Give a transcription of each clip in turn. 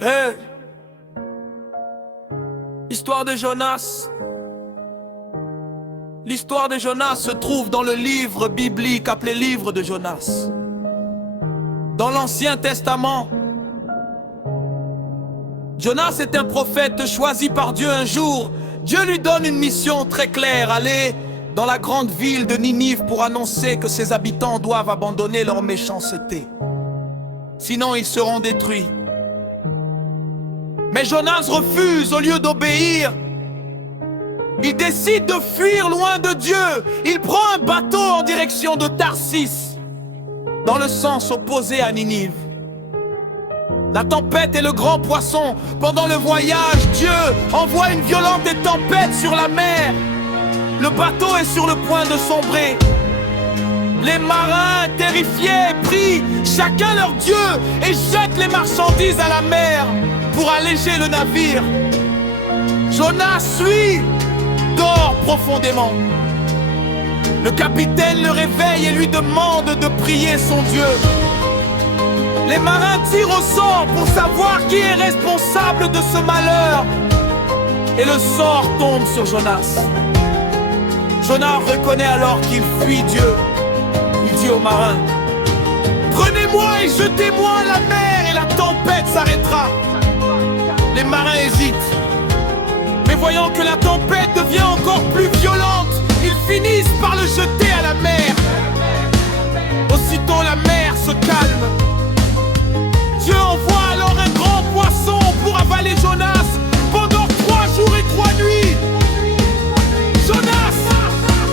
Hey, l'histoire de Jonas. L'histoire de Jonas se trouve dans le livre biblique appelé livre de Jonas. Dans l'Ancien Testament, Jonas est un prophète choisi par Dieu un jour. Dieu lui donne une mission très claire, aller dans la grande ville de Ninive pour annoncer que ses habitants doivent abandonner leur méchanceté. Sinon ils seront détruits. Mais Jonas refuse au lieu d'obéir. Il décide de fuir loin de Dieu. Il prend un bateau en direction de Tarsis, dans le sens opposé à Ninive. La tempête et le grand poisson. Pendant le voyage, Dieu envoie une violente tempête sur la mer. Le bateau est sur le point de sombrer. Les marins, terrifiés, prient chacun leur Dieu et jettent les marchandises à la mer pour alléger le navire. Jonas suit, dort profondément. Le capitaine le réveille et lui demande de prier son Dieu. Les marins tirent au sort pour savoir qui est responsable de ce malheur. Et le sort tombe sur Jonas. Jonas reconnaît alors qu'il fuit Dieu. Il dit aux marins: prenez-moi et jetez-moi à la mer et la tempête s'arrêtera. Les marins hésitent. Mais voyant que la tempête devient encore plus violente, ils finissent par le jeter à la mer. Aussitôt la mer se calme. Dieu envoie alors un grand poisson pour avaler Jonas pendant 3 jours et 3 nuits. Jonas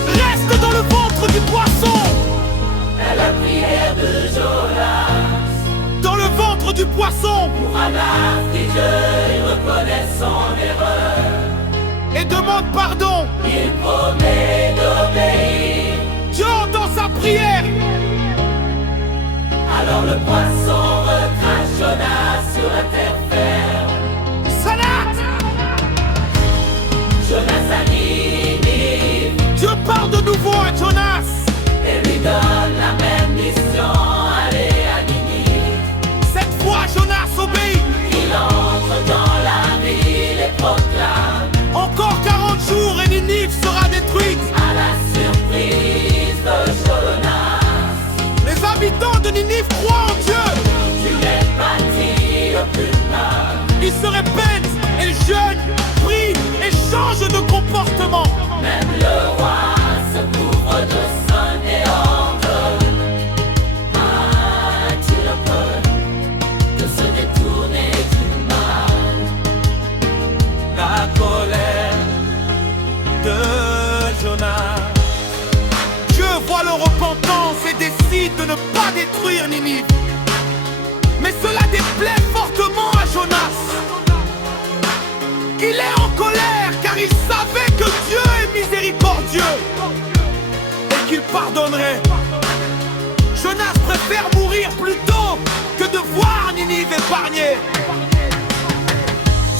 reste dans le ventre du poisson. À la prière de Jonas, dans le ventre du poisson, pour un affreux Dieu, il reconnaît son erreur et demande pardon. Il promet d'obéir. Dieu entend sa prière. Alors le poisson recrache Jonas sur la terre ferme. Salade. Jonas à Ninive. Dieu parle de nouveau à Jonas Et lui donne la même mission, aller à Ninive. Cette fois Jonas obéit. Il entre dans la ville et proclame: encore 40 jours et Ninive sera détruite. à la surprise de Jonas, Les habitants de Ninive croient en Dieu. tu n'es pas dit aucune mal. Ils se répètent et jeûnent, prient et changent de comportement. Même le roi se couvre de son et ordonne à qui le peut de se détourner du mal. La colère de Jonas. Dieu voit leur repentance et décide de ne pas détruire Ninive. Mais cela déplaît fortement à Jonas. Il est en colère car il savait que Dieu est miséricordieux et qu'il pardonnerait. Jonas préfère mourir plutôt que de voir Ninive épargnée.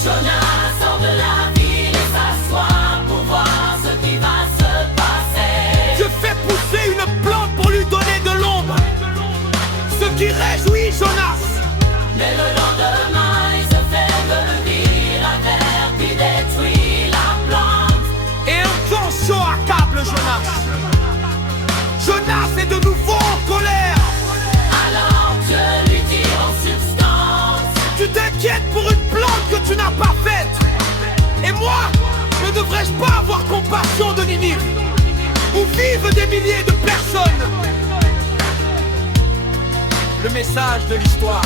Jonas sort de la ville et s'assoit pour voir ce qui va se passer. Dieu fait pousser une plante pour lui donner de l'ombre, ce qui réjouit Jonas. Mais le lendemain, il se fait venir un ver qui détruit la plante. Et un vent chaud accable Jonas. Jonas est de nouveau en colère. Alors Dieu lui dit en substance: Tu t'inquiètes pour une plante que tu n'as pas faite. Et moi, ne devrais-je pas avoir compassion de Ninive, où vivent des milliers de personnes? Le message de l'histoire.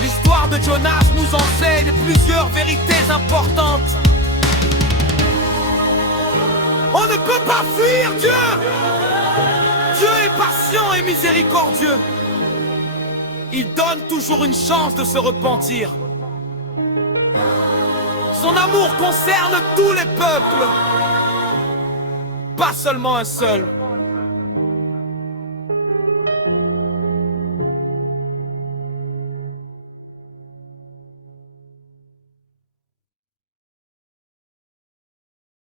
L'histoire de Jonas nous enseigne plusieurs vérités importantes. On ne peut pas fuir Dieu. Dieu est patient et miséricordieux. Il donne toujours une chance de se repentir. Son amour concerne tous les peuples, pas seulement un seul.